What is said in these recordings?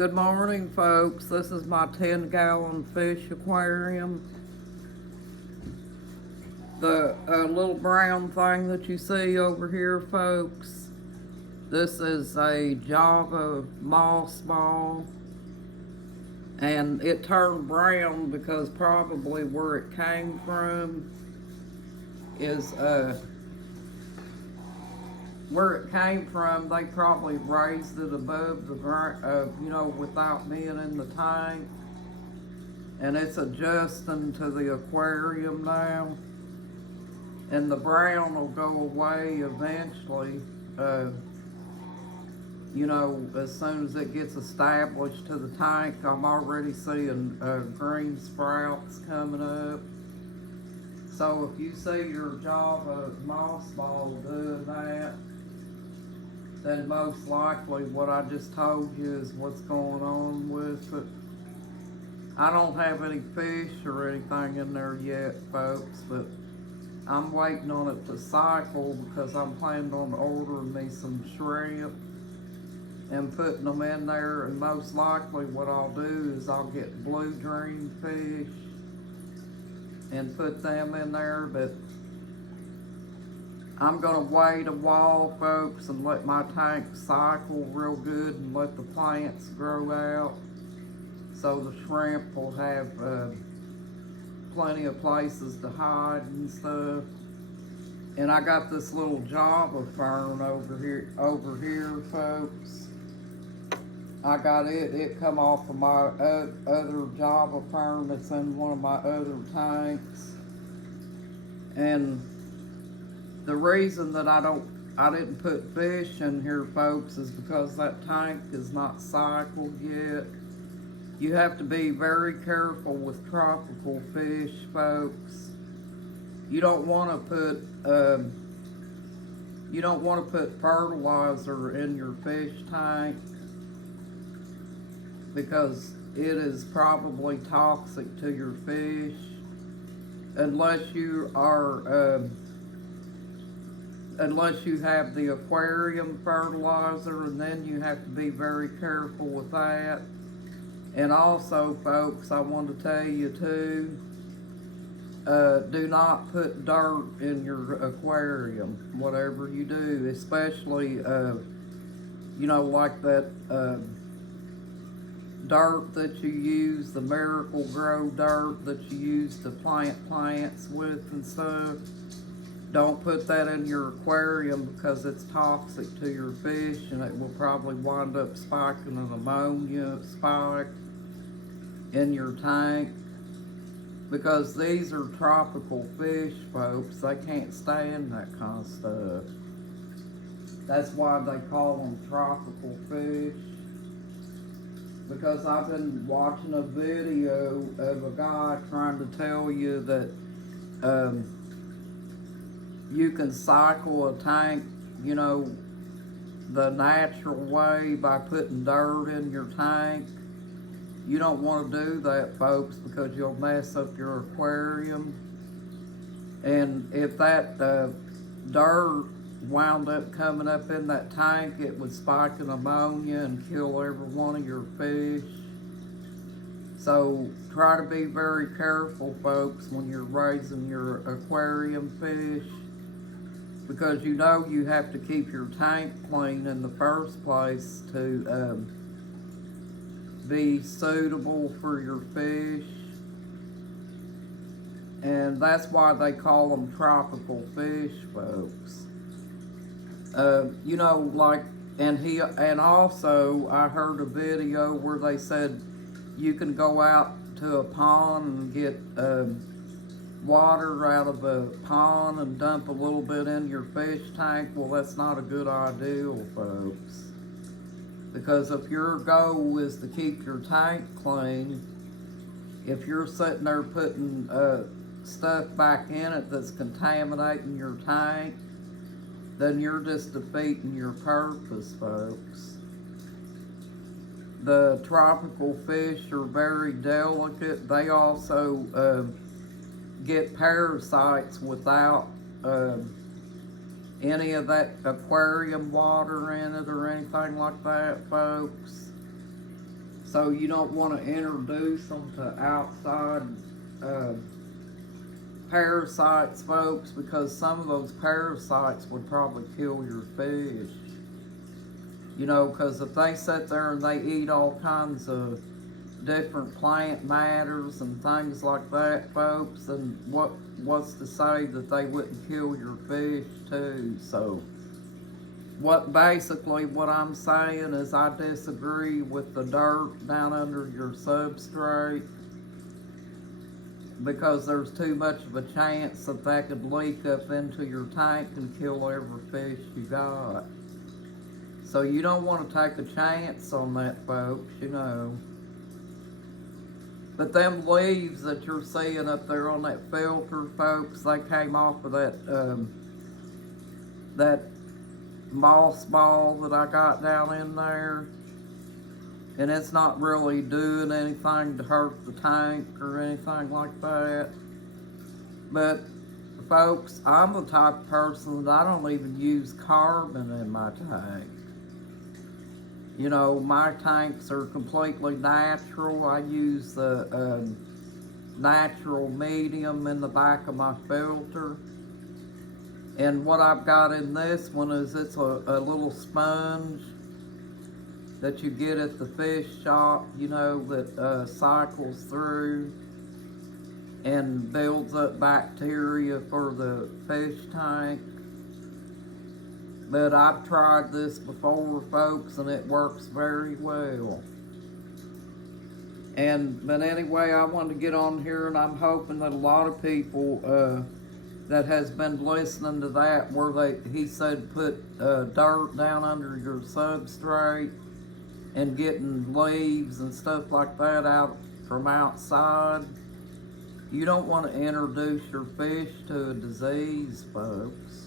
Good morning, folks. This is my 10-gallon fish aquarium. The little brown thing that you see over here, folks, this is a Java moss ball, and it turned brown because probably where it came from is they probably raised it above the ground, without being in the tank. And it's adjusting to the aquarium now. And the brown will go away eventually, as soon as it gets established to the tank. I'm already seeing green sprouts coming up. So if you see your Java moss ball doing that, then most likely what I just told you is what's going on with it. I don't have any fish or anything in there yet, folks, but I'm waiting on it to cycle because I'm planning on ordering me some shrimp and putting them in there. And most likely what I'll do is I'll get blue dream fish and put them in there, but I'm gonna wait a while, folks, and let my tank cycle real good and let the plants grow out so the shrimp will have plenty of places to hide and stuff. And I got this little Java fern over here, folks. I got it come off of my other Java fern that's in one of my other tanks. And the reason that I didn't put fish in here, folks, is because that tank is not cycled yet. You have to be very careful with tropical fish, folks. You don't want to put fertilizer in your fish tank because it is probably toxic to your fish unless you have the aquarium fertilizer, and then you have to be very careful with that. And also, folks, I want to tell you too, do not put dirt in your aquarium, whatever you do, especially, like that dirt that you use, the Miracle-Gro dirt that you use to plant plants with and stuff. Don't put that in your aquarium because it's toxic to your fish, and it will probably wind up spiking an ammonia spike in your tank. Because these are tropical fish, folks. They can't stand that kind of stuff. That's why they call them tropical fish. Because I've been watching a video of a guy trying to tell you that you can cycle a tank, the natural way by putting dirt in your tank. You don't want to do that, folks, because you'll mess up your aquarium. And if that dirt wound up coming up in that tank, it would spike an ammonia and kill every one of your fish. So try to be very careful, folks, when you're raising your aquarium fish, because you have to keep your tank clean in the first place to be suitable for your fish. And that's why they call them tropical fish, folks. And also I heard a video where they said you can go out to a pond and get water out of a pond and dump a little bit in your fish tank. Well, that's not a good idea, folks. Because if your goal is to keep your tank clean, if you're sitting there putting stuff back in it that's contaminating your tank, then you're just defeating your purpose, folks. The tropical fish are very delicate. They also get parasites without any of that aquarium water in it or anything like that, folks. So you don't want to introduce them to outside uh, parasites, folks, because some of those parasites would probably kill your fish. You know, because if they sit there and they eat all kinds of different plant matters and things like that, folks, then what's to say that they wouldn't kill your fish too? So what I'm saying is I disagree with the dirt down under your substrate, because there's too much of a chance that could leak up into your tank and kill every fish you got. So you don't want to take a chance on that, folks, you know. But them leaves that you're seeing up there on that filter, folks, they came off of that moss ball that I got down in there. And it's not really doing anything to hurt the tank or anything like that. But folks, I'm the type of person that I don't even use carbon in my tank. You know, my tanks are completely natural. I use the natural medium in the back of my filter. And what I've got in this one is it's a little sponge that you get at the fish shop, you know, that cycles through and builds up bacteria for the fish tank. But I've tried this before, folks, and it works very well. But anyway, I wanted to get on here, and I'm hoping that a lot of people that has been listening to that, where he said put dirt down under your substrate and getting leaves and stuff like that out from outside. You don't want to introduce your fish to a disease, folks.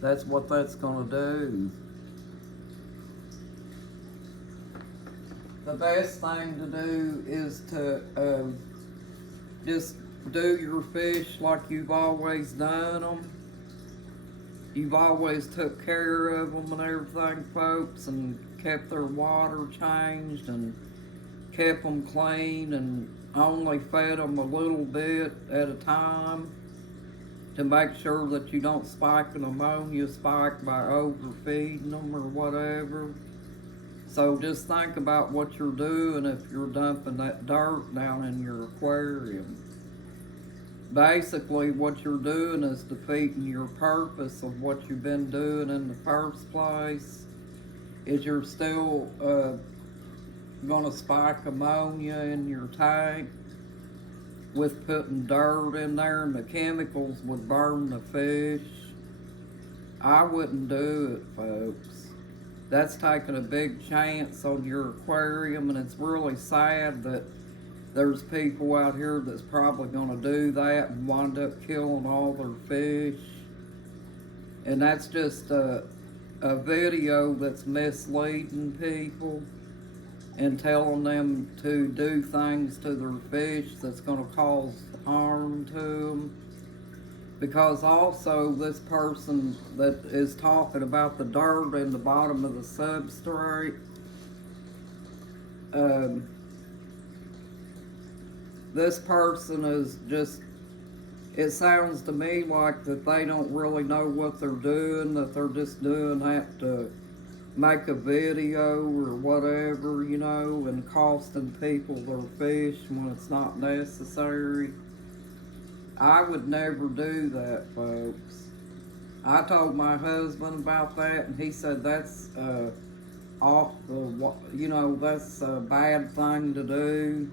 That's what that's going to do. The best thing to do is to just do your fish like you've always done them. You've always took care of them and everything, folks, and kept their water changed and kept them clean and only fed them a little bit at a time to make sure that you don't spike an ammonia spike by overfeeding them or whatever. So just think about what you're doing if you're dumping that dirt down in your aquarium. Basically, what you're doing is defeating your purpose of what you've been doing in the first place. Is you're still going to spike ammonia in your tank with putting dirt in there, and the chemicals would burn the fish. I wouldn't do it, folks. That's taking a big chance on your aquarium, and it's really sad that there's people out here that's probably going to do that and wind up killing all their fish. And that's just a video that's misleading people and telling them to do things to their fish that's going to cause harm to them. Because also this person that is talking about the dirt in the bottom of the substrate, this person is just, it sounds to me like that they don't really know what they're doing, that they're just doing that to make a video or whatever, you know, and costing people their fish when it's not necessary. I would never do that, folks. I told my husband about that, and he said that's off the, you know, that's a bad thing to do,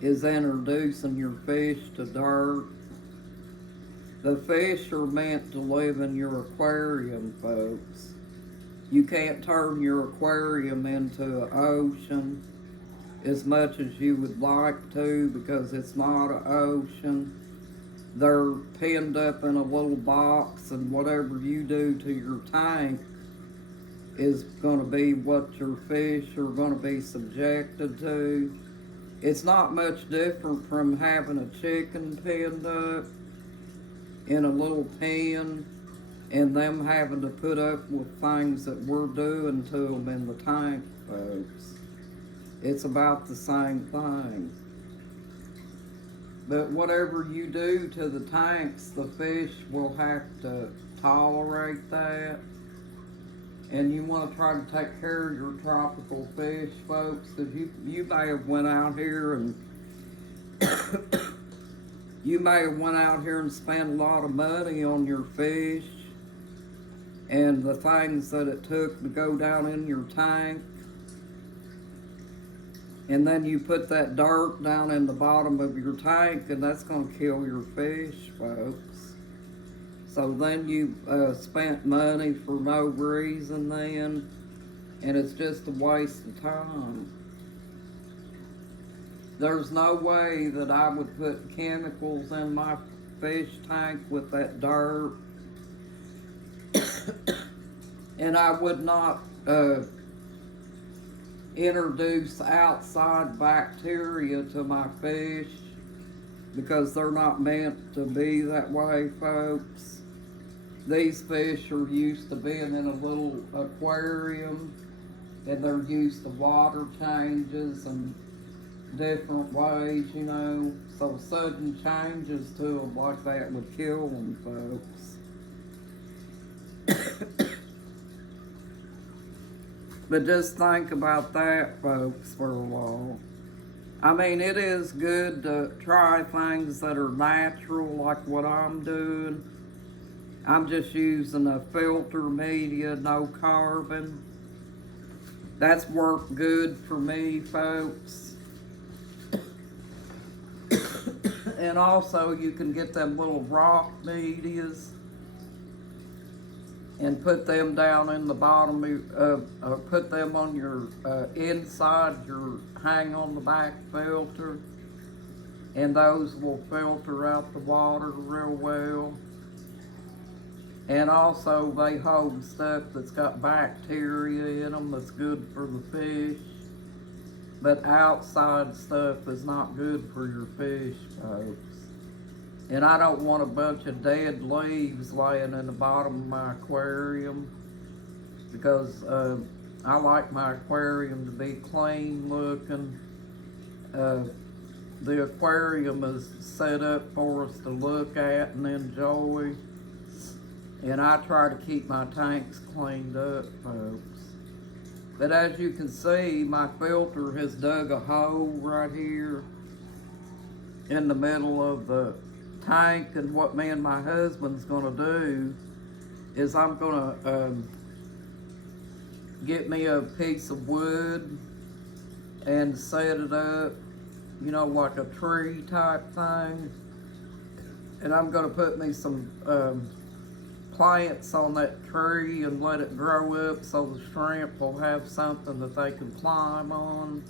is introducing your fish to dirt. The fish are meant to live in your aquarium, folks. You can't turn your aquarium into an ocean as much as you would like to, because it's not an ocean. They're pinned up in a little box, and whatever you do to your tank is going to be what your fish are going to be subjected to. It's not much different from having a chicken pinned up in a little pen and them having to put up with things that we're doing to them in the tank, folks. It's about the same thing. But whatever you do to the tanks, the fish will have to tolerate that. And you want to try to take care of your tropical fish, folks, because you may have went out here and you may have went out here and spent a lot of money on your fish and the things that it took to go down in your tank. And then you put that dirt down in the bottom of your tank, and that's going to kill your fish, folks. So then you spent money for no reason then, and it's just a waste of time. There's no way that I would put chemicals in my fish tank with that dirt. And I would not introduce outside bacteria to my fish, because they're not meant to be that way, folks. These fish are used to being in a little aquarium, and they're used to water changes and different ways, you know. So sudden changes to them like that would kill them, folks. But just think about that, folks, for a while. I mean, it is good to try things that are natural, like what I'm doing. I'm just using a filter media, no carbon. That's worked good for me, folks. And also, you can get them little rock medias and put them down in the bottom of, put them on your inside your hang on the back filter, and those will filter out the water real well. And also they hold stuff that's got bacteria in them that's good for the fish, but outside stuff is not good for your fish, folks. And I don't want a bunch of dead leaves laying in the bottom of my aquarium, because I like my aquarium to be clean looking. The aquarium is set up for us to look at and enjoy. And I try to keep my tanks cleaned up, folks. But as you can see, my filter has dug a hole right here in the middle of the tank, and what me and my husband's gonna do is I'm gonna get me a piece of wood and set it up, you know, like a tree type thing, and I'm gonna put me some plants on that tree and let it grow up so the shrimp will have something that they can climb on.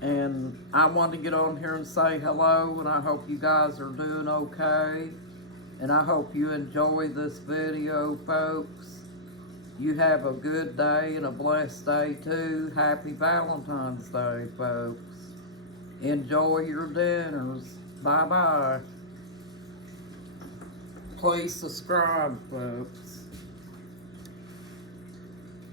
And I wanted to get on here and say hello, and I hope you guys are doing okay. And I hope you enjoy this video, folks. You have a good day and a blessed day too. Happy Valentine's Day, folks. Enjoy your dinners. Bye-bye. Please subscribe, folks.